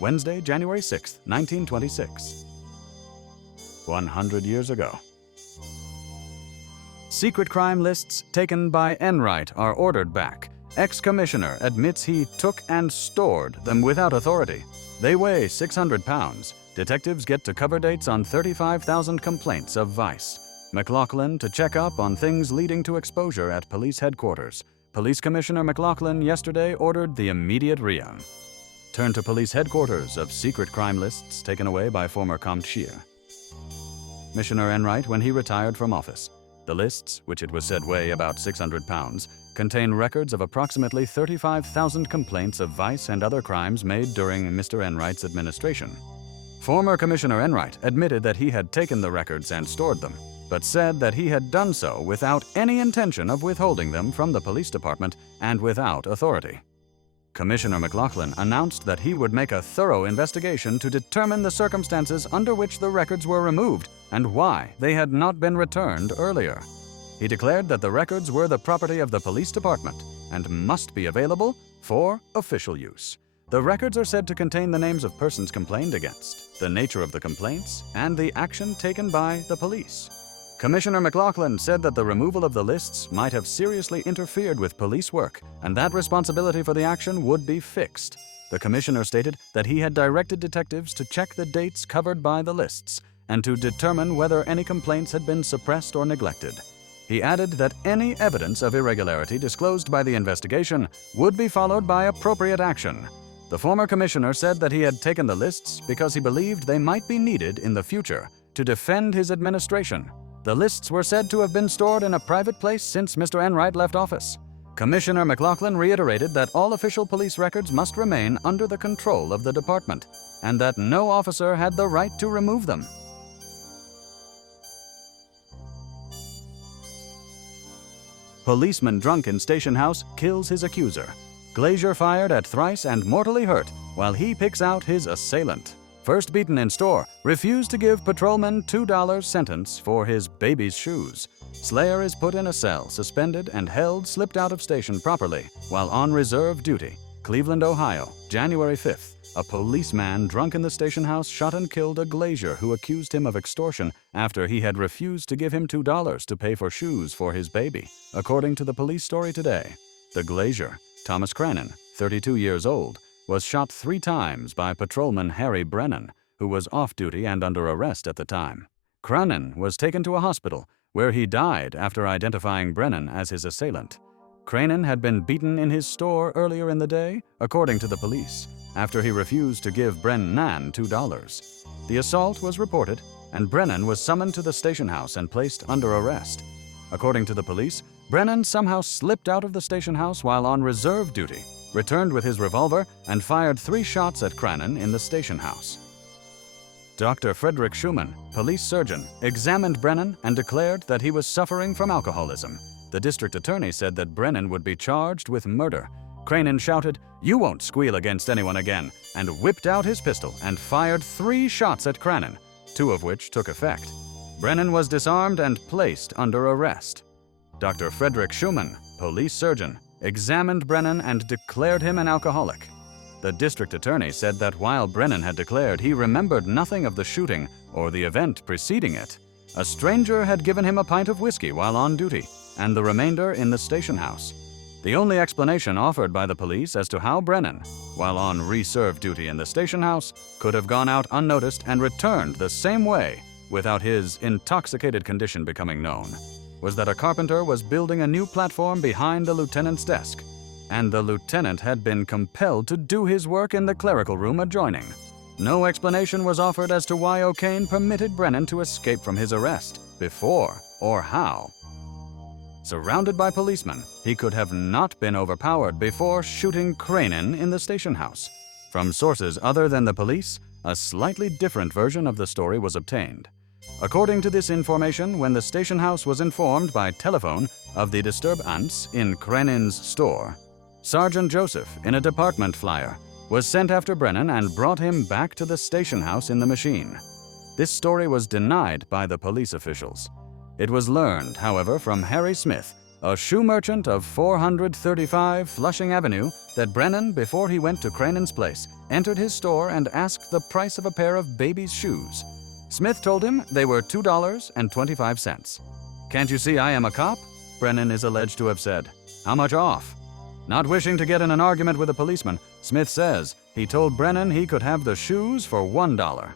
Wednesday, January 6, 1926. 100 years ago. Secret crime lists taken by Enright are ordered back. Ex-commissioner admits he took and stored them without authority. They weigh 600 pounds. Detectives get to cover dates on 35,000 complaints of vice. McLaughlin to check up on things leading to exposure at police headquarters. Police Commissioner McLaughlin yesterday ordered the immediate re-on. Turn to police headquarters of secret crime lists taken away by former Commissioner Enright when he retired from office. The lists, which it was said weigh about 600 pounds, contain records of approximately 35,000 complaints of vice and other crimes made during Mr. Enright's administration. Former Commissioner Enright admitted that he had taken the records and stored them, but said that he had done so without any intention of withholding them from the police department and without authority. Commissioner McLaughlin announced that he would make a thorough investigation to determine the circumstances under which the records were removed and why they had not been returned earlier. He declared that the records were the property of the police department and must be available for official use. The records are said to contain the names of persons complained against, the nature of the complaints, and the action taken by the police. Commissioner McLaughlin said that the removal of the lists might have seriously interfered with police work, and that responsibility for the action would be fixed. The commissioner stated that he had directed detectives to check the dates covered by the lists and to determine whether any complaints had been suppressed or neglected. He added that any evidence of irregularity disclosed by the investigation would be followed by appropriate action. The former commissioner said that he had taken the lists because he believed they might be needed in the future to defend his administration. The lists were said to have been stored in a private place since Mr. Enright left office. Commissioner McLaughlin reiterated that all official police records must remain under the control of the department and that no officer had the right to remove them. Policeman drunk in station house kills his accuser. Glazier fired at thrice and mortally hurt while he picks out his assailant. First beaten in store, refused to give patrolman $2 sentence for his baby's shoes. Slayer is put in a cell, suspended and held slipped out of station properly while on reserve duty. Cleveland, Ohio, January 5th. A policeman drunk in the station house shot and killed a glazier who accused him of extortion after he had refused to give him $2 to pay for shoes for his baby, according to the police story today. The glazier, Thomas Cranen, 32 years old, was shot 3 times by patrolman Harry Brennan, who was off duty and under arrest at the time. Cranen was taken to a hospital, where he died after identifying Brennan as his assailant. Cranen had been beaten in his store earlier in the day, according to the police, after he refused to give Brennan $2. The assault was reported, and Brennan was summoned to the station house and placed under arrest. According to the police, Brennan somehow slipped out of the station house while on reserve duty, returned with his revolver, and fired 3 shots at Cranen in the station house. Dr. Frederick Schumann, police surgeon, examined Brennan and declared that he was suffering from alcoholism. The district attorney said that Brennan would be charged with murder. Cranen shouted, "You won't squeal against anyone again," and whipped out his pistol and fired 3 shots at Cranen, 2 of which took effect. Brennan was disarmed and placed under arrest. Dr. Frederick Schumann, police surgeon, examined Brennan and declared him an alcoholic. The district attorney said that while Brennan had declared he remembered nothing of the shooting or the event preceding it, a stranger had given him a pint of whiskey while on duty, and the remainder in the station house. The only explanation offered by the police as to how Brennan, while on reserve duty in the station house, could have gone out unnoticed and returned the same way without his intoxicated condition becoming known, was that a carpenter was building a new platform behind the lieutenant's desk, and the lieutenant had been compelled to do his work in the clerical room adjoining. No explanation was offered as to why O'Kane permitted Brennan to escape from his arrest before or how. Surrounded by policemen, he could have not been overpowered before shooting Cranen in the station house. From sources other than the police, a slightly different version of the story was obtained. According to this information, when the station house was informed by telephone of the disturbance in Cranen's store, Sergeant Joseph, in a department flyer, was sent after Brennan and brought him back to the station house in the machine. This story was denied by the police officials. It was learned, however, from Harry Smith, a shoe merchant of 435 Flushing Avenue, that Brennan, before he went to Cranan's place, entered his store and asked the price of a pair of baby's shoes. Smith told him they were $2.25. "Can't you see I am a cop?" Brennan is alleged to have said. "How much off?" Not wishing to get in an argument with a policeman, Smith says he told Brennan he could have the shoes for $1.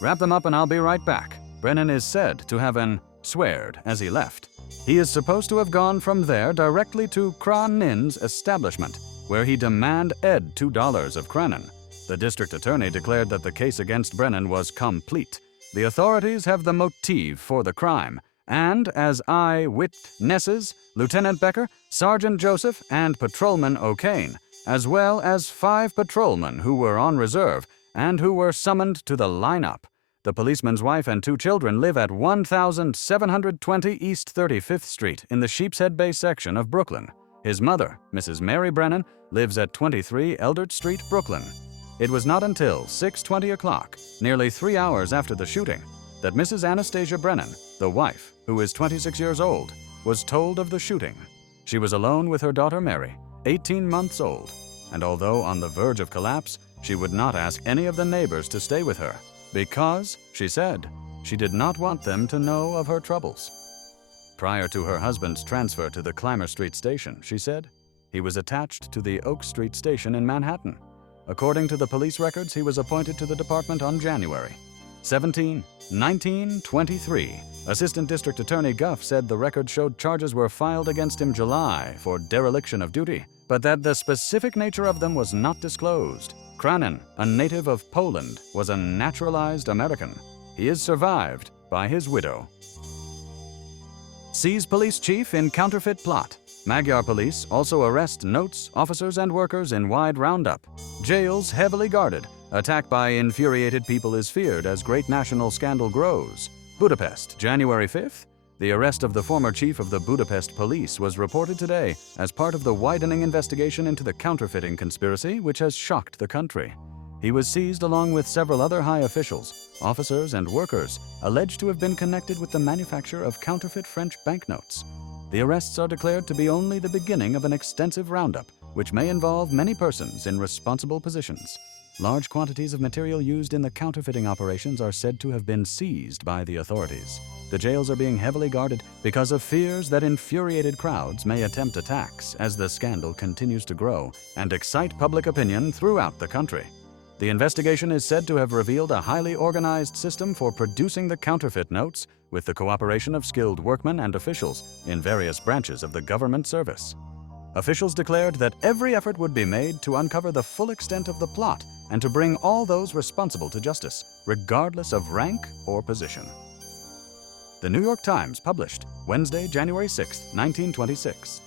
"Wrap them up and I'll be right back." Brennan is said to have sweared as he left. He is supposed to have gone from there directly to Cranin's establishment, where he demanded $2 of Cranin. The district attorney declared that the case against Brennan was complete. The authorities have the motive for the crime, and as eyewitnesses, Lieutenant Becker, Sergeant Joseph, and Patrolman O'Kane, as well as 5 patrolmen who were on reserve and who were summoned to the lineup. The policeman's wife and 2 children live at 1720 East 35th Street in the Sheepshead Bay section of Brooklyn. His mother, Mrs. Mary Brennan, lives at 23 Eldert Street, Brooklyn. It was not until 6:20 o'clock, nearly 3 hours after the shooting, that Mrs. Anastasia Brennan, the wife, who is 26 years old, was told of the shooting. She was alone with her daughter Mary, 18 months old, and although on the verge of collapse, she would not ask any of the neighbors to stay with her, because, she said, she did not want them to know of her troubles. Prior to her husband's transfer to the Clymer Street station, she said, he was attached to the Oak Street station in Manhattan. According to the police records, he was appointed to the department on January 17, 1923. Assistant District Attorney Guff said the record showed charges were filed against him July for dereliction of duty, but that the specific nature of them was not disclosed. Cranin, a native of Poland, was a naturalized American. He is survived by his widow. Sees police chief in counterfeit plot. Magyar police also arrest notes, officers, and workers in wide roundup. Jails heavily guarded. Attack by infuriated people is feared as great national scandal grows. Budapest, January 5th. The arrest of the former chief of the Budapest police was reported today as part of the widening investigation into the counterfeiting conspiracy which has shocked the country. He was seized along with several other high officials, officers, and workers alleged to have been connected with the manufacture of counterfeit French banknotes. The arrests are declared to be only the beginning of an extensive roundup, which may involve many persons in responsible positions. Large quantities of material used in the counterfeiting operations are said to have been seized by the authorities. The jails are being heavily guarded because of fears that infuriated crowds may attempt attacks as the scandal continues to grow and excite public opinion throughout the country. The investigation is said to have revealed a highly organized system for producing the counterfeit notes with the cooperation of skilled workmen and officials in various branches of the government service. Officials declared that every effort would be made to uncover the full extent of the plot and to bring all those responsible to justice, regardless of rank or position. The New York Times published Wednesday, January 6, 1926.